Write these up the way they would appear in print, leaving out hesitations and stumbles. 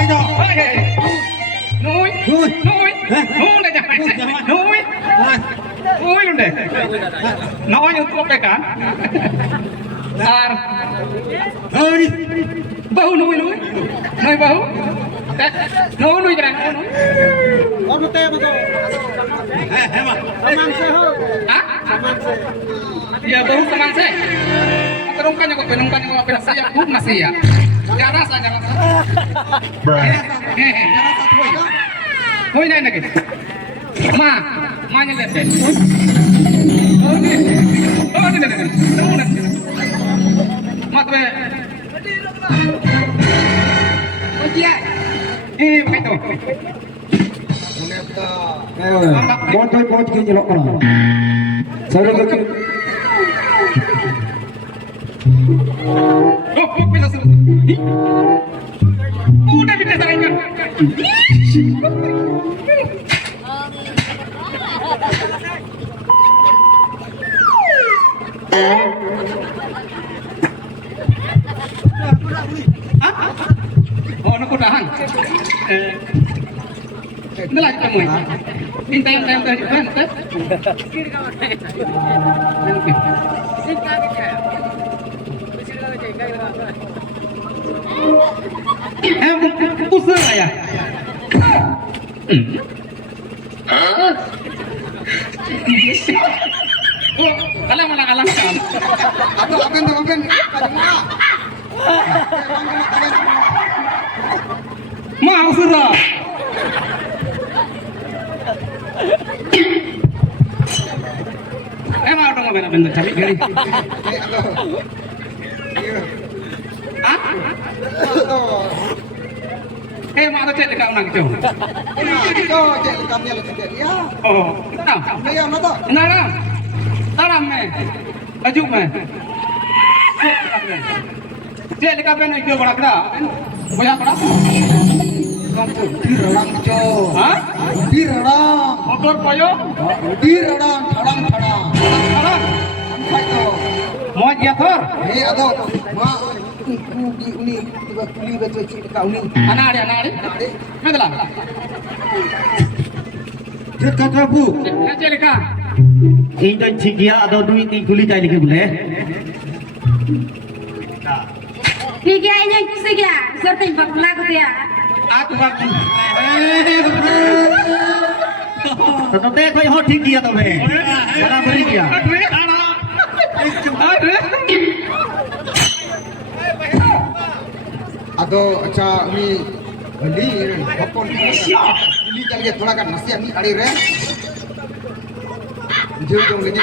Ai đó. Nuôi. Nuôi. Nuôi. Nuôi này jangan. Nuôi. Nuôi luôn deh. Nói như thuốc đây cả. Ar. Ơi. Bau nuôi nuôi. Nuôi bau. Nuôi nuôi jangan nuôi. Con tê mà thôi. Em à. Saman se ho. Hah? Ya bau saman se. Terungkan yang penungkan yang apa saya pun masih ya. Jangan rasa jangan rasa. Jangan rasa tuh ya. Hoi naik lagi. Ma, mahnya lihat deh. Oh ini. Oh ini. Mat be. Oh dia. Pakai tu. बहुत के जलो करा सारे के bisa seru. Udah bisa sarankan. Oh, nak tahan. Ini lagi kamu. Minta yang kan? Usah ya. Oh, kalian malah kalahkan. atau akan Mau surah. Emang udah mau benar-benar cari gini. Ah? Mau ada cek dekat orang gitu. itu jadi kami lebih dia Oh, tahu. dia mana tuh Nah, taram me. Baju me. Cek dekat ben itu bड़ा kira. Boya bड़ा. dirang jo Hah? dirang Motor koyo? dirang thadang Taram. sampai tuh Mau dia thor. atau ma di uni tiba kuli betul cik dekat uni Anak ada. Betul lah. dekat kabu Cek dekat. ᱤᱧ ᱫᱚᱧ ᱴᱷᱤᱠ ᱜᱮᱭᱟ ᱟᱫᱚ ᱱᱩᱭ ᱛᱤᱧ ᱠᱩᱞᱤ ᱠᱟᱭ ᱞᱮᱜᱮ ᱵᱚᱞᱮ ठीक है इन्हें किसी क्या सरते बकला को दिया Aku baku. ᱛᱚ ᱱᱚᱛᱮ ᱠᱷᱚᱡ ᱦᱚᱸ ᱴᱷᱤक ᱜᱮᱭᱟ ᱛᱚᱵᱮ ᱵᱟᱨᱟᱵᱟᱨᱤ ᱜᱮᱭᱟ atau acha uni beli hopon beli kali थोड़ा kan masih ami kali re jauh jauh ini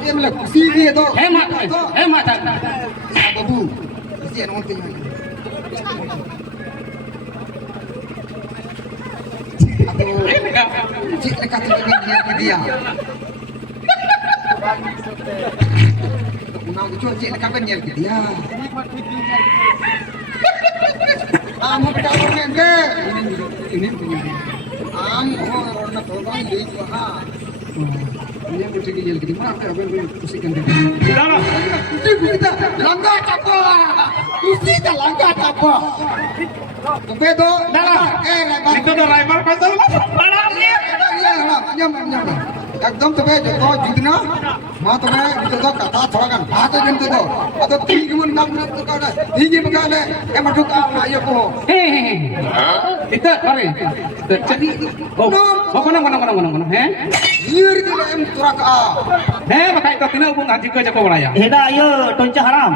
dia malah kusi dia tu Hemat tak? babu kusi yang orang tengah atau cik dekat dia Mau cuci cik dekat dia dia mau berdaur kan ke ini orang nak orang di ha ini mesti dijel kita mana apa yang kusikan dia kita langgar apa kusi dah langgar apa Sampai tu dah Itu dah rival pasal एकदम तबे जो जितना मां तबे तो कथा थोड़ा kan बात जन तो atau ठीक मन नाम तो का ठीक बगाले ए मठु का आयो को Itu kare. Jadi mana he? ईर के एम तुरा का He pakai kau kena hubung haji ke Joko Raya. ᱦᱮᱰᱟ ᱤᱭᱟᱹ ᱴᱚᱧᱪᱟ ᱦᱟᱲᱟᱢ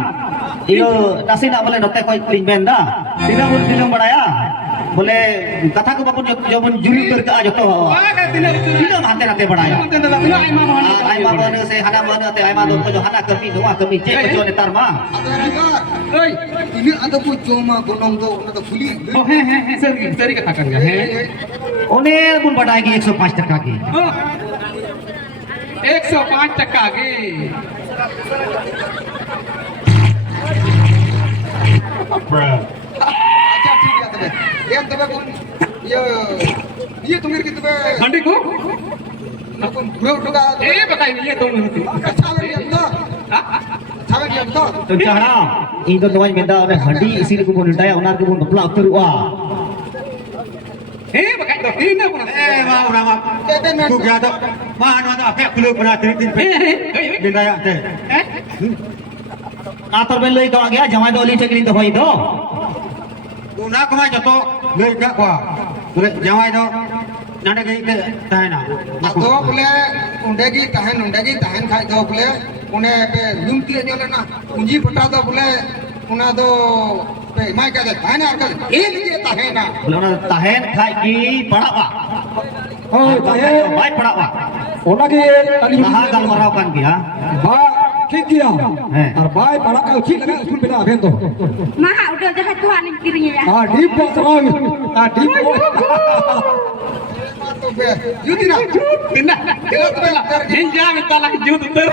ᱤᱭᱟᱹ ᱱᱟᱥᱮᱱᱟᱜ ᱵᱚᱞᱮ ᱱᱚᱛᱮ ᱠᱷᱚᱡ ᱞᱤᱧ ᱢᱮᱱᱫᱟ ᱛᱤᱱᱟᱹᱜ ᱵᱟᱲᱟᱭᱟ ᱵᱚᱞᱮ ᱠᱟᱛᱷᱟ ᱠᱚ ᱵᱟᱵᱚᱱ ᱡᱮᱢᱚᱱ ᱡᱩᱨᱤ ᱩᱛᱟᱹᱨ ᱠᱟᱜᱼᱟ ᱡᱚᱛᱚ ᱛᱤᱱᱟᱹᱜ ᱦᱟᱱᱛᱮ ᱱᱟᱛᱮ ᱵᱟᱲᱟᱭᱟ ᱟᱭᱢᱟ ᱢᱟᱹᱱᱟᱹ ᱥᱮ ᱦᱟᱱᱟ ᱢᱟᱹᱱᱟᱹ ᱛᱮ ᱟᱭᱢᱟ ᱫᱚ ᱠᱚ ᱦᱟᱱᱟ ᱠᱟᱹᱢᱤ ᱱᱚᱣᱟ ᱠᱟᱹᱢᱤ ᱪᱮᱫ ᱠᱚᱪᱚ ᱱᱮᱛᱟᱨ ᱢᱟ Oi. ini ada ku cuma gonong tu ada kuli Oh he seri katakan ya he. ᱚᱱᱮ ᱵᱚᱱ ᱵᱟᱰᱟᱭ ᱜᱮ 105 ᱴᱟᱠᱟ ᱜᱮ 105 टका के अच्छा ठीक है तबे ये तबे ये तुम्हें की तबे हंडी को अपन बुरा उठगा बताइए ये तुम अच्छा लगे ना हाँ अच्छा tahu dia betul. Tuncah haram. Ini tu tuan minta ada handi isi ku pun daya unar ku pun bapla terua. Pakai tu. Ini pun. Wah, udah mah. Tu kira tu. Mana tu apa belum pernah tin. Din raya teh. Atar ben loi kau agak jamai tu oli cekilin tu hoi tu. Tu nak kau mah jatuh lei gak kuah. Boleh jawai tu. Nada gay ke tahan na. Atau boleh undegi tahan khai tu boleh. Une pe lumti ni oleh na. Kunci peta tu boleh. Una tu pe mai kaya tahan ar kaya. Ini dia tahan na. Boleh orang tahan khai ki padak pak. Oh tahan. Baik padak pak. Ona ke tadi Tahan kalau meraukan kia. ba ठीक किया और bye पड़ा का ठीक लगा school पे आवे तो Maha udah jahat Tuhan yang kirinya ya. हां डीप बस रहा हां डीप तो बे युदी ना Tina. Jinja minta lagi jut ter.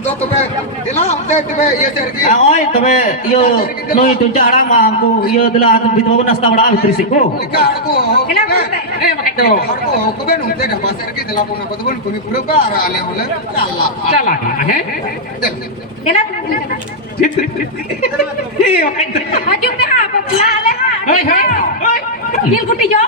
तो बे दिला हमसे तो बे ये सर की Oi, tapi yo noi tuncah haram aku yo telah bitwa nasta bada bitri siku. लिखा को Kenapa? Pakai tu. को बे नुते ना बस सर की दिला पुना को तो कोई पूरा का आ रहा बोले चला Salah. Kenapa? Pakai tu. Maju pe ha, pepla le ha. Hoi. Dil kuti jo.